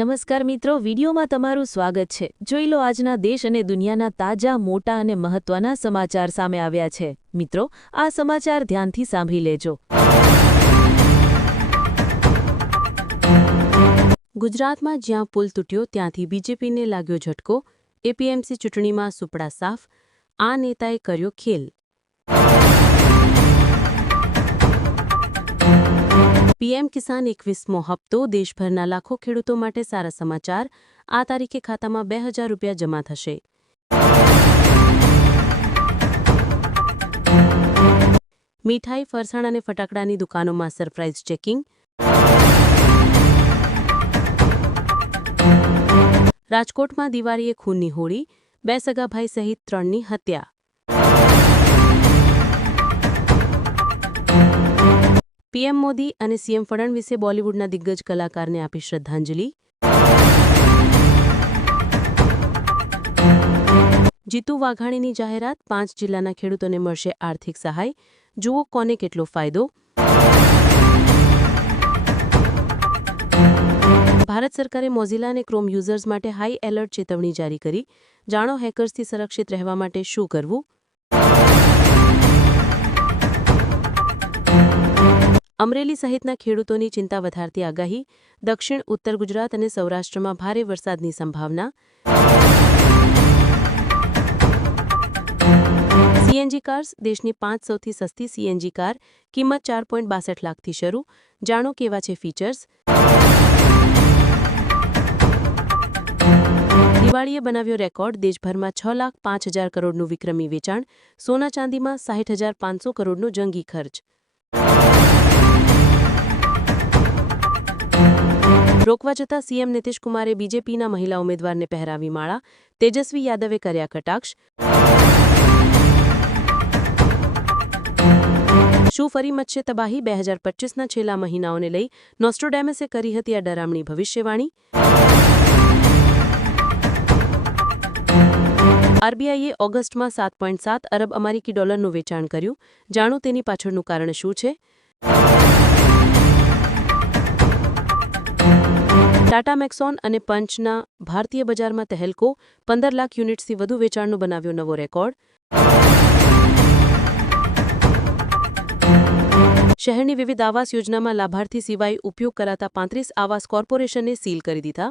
નમસ્કાર મિત્રો, વિડીયોમાં તમારું સ્વાગત છે. જોઈ લો આજના દેશ અને દુનિયાના તાજા, મોટા અને મહત્વના સમાચાર સામે આવ્યા છે. મિત્રો, આ સમાચાર ધ્યાનથી સાંભળી લેજો. ગુજરાતમાં જ્યાં પુલ તૂટ્યો, ત્યાંથી બીજેપીને લાગ્યો ઝટકો. એપીએમસી ચૂંટણીમાં સુપડા સાફ, આ નેતાએ કર્યો ખેલ. પીએમ કિસાન એકવીસમો હપ્તો દેશભરના લાખો ખેડૂતો માટે સારા સમાચાર. આ તારીખે ખાતામાં બે હજાર રૂપિયા જમા થશે. મીઠાઈ, ફરસાણ અને ફટાકડાની દુકાનોમાં સરપ્રાઇઝ ચેકિંગ. રાજકોટમાં દિવાળીએ ખૂનની હોળી. બે સગાભાઈ સહિત ત્રણની હત્યા. પીએમ મોદી અને સીએમ ફડણવીસે બોલિવૂડના દિગ્ગજ કલાકારને આપી શ્રદ્ધાંજલિ. જીતુ વાઘાણીની જાહેરાત, પાંચ જિલ્લાના ખેડૂતોને મળશે આર્થિક સહાય. જુઓ કોને કેટલો ફાયદો. ભારત સરકારે મોઝિલા અને ક્રોમ યુઝર્સ માટે હાઈ એલર્ટ ચેતવણી જારી કરી. જાણો હેકર્સથી સુરક્ષિત રહેવા માટે શું કરવું? અમરેલી સહિતના ખેડૂતોની ચિંતા વધારતી આગાહી, દક્ષિણ, ઉત્તર ગુજરાત અને સૌરાષ્ટ્રમાં ભારે વરસાદની સંભાવના. સીએનજી કાર્સ દેશની પાંચ સૌથી સસ્તી સીએનજી કાર કિંમત ચાર પોઈન્ટ બાસઠ લાખથી શરૂ. જાણો કેવા છે ફીચર્સ? દિવાળીએ બનાવ્યો રેકોર્ડ, દેશભરમાં છ લાખ પાંચ હજાર કરોડનું વિક્રમી વેચાણ, સોના ચાંદીમાં સાઠ હજાર પાંચસો કરોડનો જંગી ખર્ચ. રોકવા જતા સીએમ નીતિશકુમારે બીજેપીના મહિલા ઉમેદવારને પહેરાવી માળા, તેજસ્વી યાદવે કર્યા કટાક્ષ. શું ફરી મચશે તબાહી? બે હજાર પચીસના છેલ્લા મહિનાઓને લઈ નોસ્ટ્રોડેમસે કરી હતી આ ડરામણી ભવિષ્યવાણી. આરબીઆઈએ ઓગસ્ટમાં સાત પોઈન્ટ સાત અરબ અમેરિકી ડોલરનું વેચાણ કર્યું. જાણો તેની પાછળનું કારણ શું છે? ટાટા મેક્સોન અને પંચના ભારતીય બજારમાં તહેલકો પંદર લાખ યુનિટ્સથી વધુ વેચાણનો બનાવ્યો નવો રેકોર્ડ. શહેરની વિવિધ આવાસ યોજનામાં લાભાર્થી સિવાય ઉપયોગ કરાતા પાંત્રીસ આવાસ કોર્પોરેશને સીલ કરી દીધા.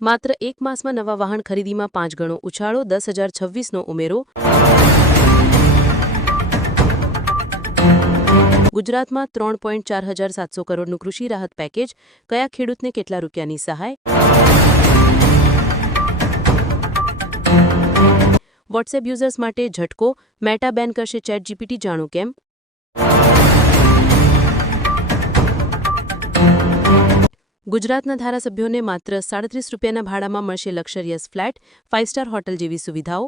માત્ર એક માસમાં નવા વાહન ખરીદીમાં પાંચ ગણો ઉછાળો, દસ હજાર છવ્વીસનો ઉમેરો. ગુજરાતમાં ત્રણ પોઈન્ટ ચાર હજાર સાતસો કરોડનું કૃષિ રાહત પેકેજ. કયા ખેડૂતને કેટલા રૂપિયાની સહાય? વોટ્સએપ યુઝર્સ માટે ઝટકો. મેટા બેન કરશે ચેટ જીપીટી જાણો કેમ? ગુજરાતના ધારાસભ્યોને માત્ર સાડત્રીસ રૂપિયાના ભાડામાં મળશે luxurious flat, five star hotel જેવી સુવિધાઓ.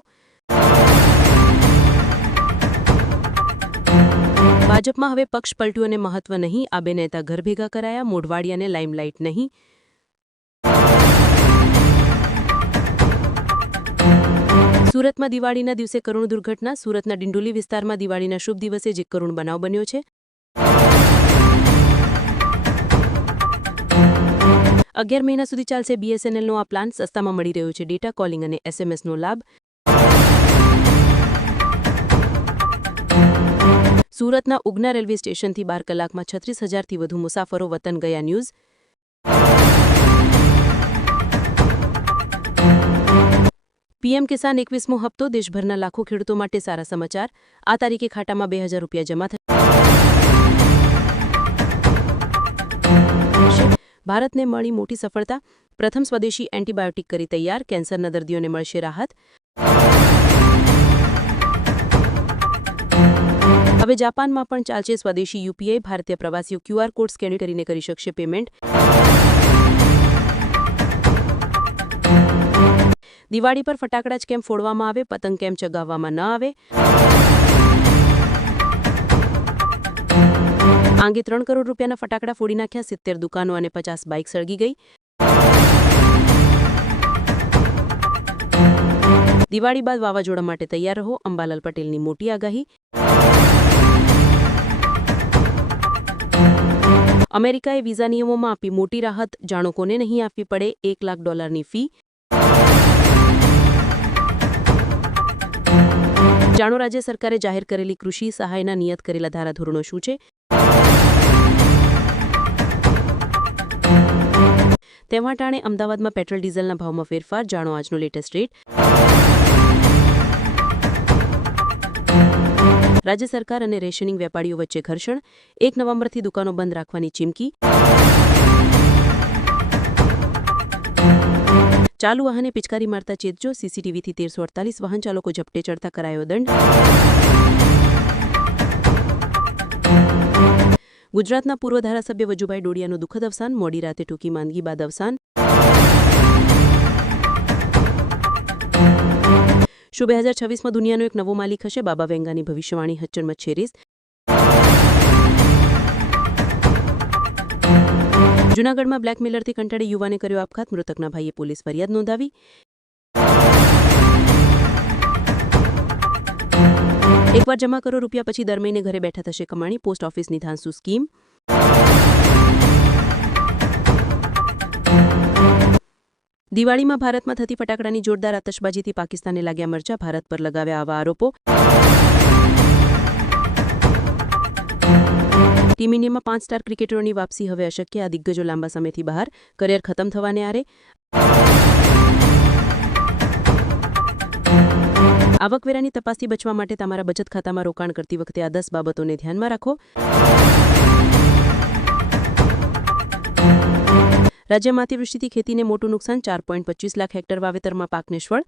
ભાજપમાં હવે પક્ષ પલટુઓને મહત્વ નહીં, આ બે નેતા ઘર ભેગા કરાયા મોઢવાડિયાને લાઇમલાઇટ નહીં. સુરતમાં દિવાળીના દિવસે કરુણ દુર્ઘટના, સુરતના ડિંડોલી વિસ્તારમાં દિવાળીના શુભ દિવસે જે કરુણ બનાવ બન્યો છે. અગિયાર મહિના સુધી ચાલશે બીએસએનએલનો આ પ્લાન સસ્તામાં મળી રહ્યો છે ડેટા, કોલિંગ અને એસએમએસનો લાભ. સુરતના ઉગના રેલવે સ્ટેશનથી બાર કલાકમાં છત્રીસ હજારથી વધુ મુસાફરો વતન ગયા ન્યૂઝ. પીએમ કિસાન એકવીસમો હપ્તો દેશભરના લાખો ખેડૂતો માટે સારા સમાચાર. આ તારીખે ખાતામાં બે હજાર રૂપિયા જમા થશે ભારતને મળી મોટી સફળતા. પ્રથમ સ્વદેશી એન્ટીબાયોટિક કરી તૈયાર. કેન્સરના દર્દીઓને મળશે રાહત. હવે જાપાનમાં પણ ચાલશે સ્વદેશી યુપીઆઈ. ભારતીય પ્રવાસીઓ ક્યુઆર કોડ સ્કેન કરીને કરી શકશે પેમેન્ટ. દિવાળી પર ફટાકડા જ કેમ ફોડવામાં આવે? પતંગ કેમ ચગાવવામાં ન આવે? આંગે ત્રણ કરોડ રૂપિયાના ફટાકડા ફોડી નાખ્યા. સિત્તેર દુકાનો અને પચાસ બાઇક સળગી ગઈ. દિવાળી બાદ વાવાઝોડા માટે તૈયાર રહો. અંબાલાલ પટેલની મોટી આગાહી. અમેરિકાએ વિઝા નિયમોમાં આપી મોટી રાહત જાણો કોને નહીં આપવી પડે, એક લાખ ડોલરની ફી. જાણો, રાજ્ય સરકારે જાહેર કરેલી કૃષિ સહાયના નિયત કરેલા ધારાધોરણો શું છે? તેમાં ટાણે અમદાવાદમાં પેટ્રોલ ડીઝલના ભાવમાં ફેરફાર, જાણો આજનો લેટેસ્ટ રેટ. રાજ્ય સરકાર અને રેશનિંગ વેપારીઓ વચ્ચે ઘર્ષણ. એક નવેમ્બરથી દુકાનો બંધ રાખવાની ચીમકી. ચાલુ વાહને પિચકારી મારતા ચેતજો. સીસીટીવીથી તેરસો અડતાલીસ વાહન ચાલકો ઝપટે ચડતા કરાયો દંડ. ગુજરાતના પૂર્વ ધારાસભ્ય વજુભાઈ ડોડિયાનું દુઃખદ અવસાન. મોડી રાતે ટૂંકી માંદગી બાદ અવસાન. શું બે હજાર છવ્વીસમાં દુનિયાનો એક નવો માલિક હશે? બાબા વેંગાની ભવિષ્યવાણી, હચ્ચર મચ્છેરીસ. જૂનાગઢમાં બ્લેકમેલરથી કંટાળી યુવાને કર્યો આપઘાત. મૃતકના ભાઈએ પોલીસ ફરિયાદ નોંધાવી. એકવાર જમા કરો રૂપિયા, પછી દર મહિને ઘરે બેઠા થશે કમાણી. પોસ્ટ ઓફિસની ધાનસુ સ્કીમ. દિવાળીમાં ભારતમાં થતી ફટાકડાની જોરદાર આતશબાજીથી પાકિસ્તાને લાગ્યા મરચા. ભારત પર લગાવ્યા આવા આરોપો. ટીમ ઇન્ડિયામાં પાંચ સ્ટાર ક્રિકેટરોની વાપસી હવે અશક્ય. આ દિગ્ગજો લાંબા સમયથી બહાર. કરિયર ખતમ થવાને આરે. આવકવેરાની તપાસથી બચવા માટે તમારા બચત ખાતામાં રોકાણ કરતી વખતે આ દસ બાબતોને ધ્યાનમાં રાખો. રાજ્યમાં અતિવૃષ્ટિથી ખેતીને મોટું નુકસાન, ચાર પોઈન્ટ પચીસ લાખ હેક્ટર વાવેતરમાં પાક નિષ્ફળ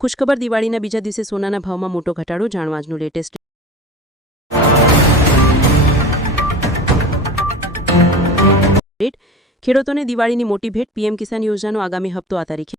ખુશખબર દિવાળીના બીજા દિવસે સોનાના ભાવમાં મોટો ઘટાડો જાણવા આજનું લેટેસ્ટ ખેડૂતોને દિવાળીની મોટી ભેટ, પીએમ કિસાન યોજનાનો આગામી હપ્તો આ તારીખે.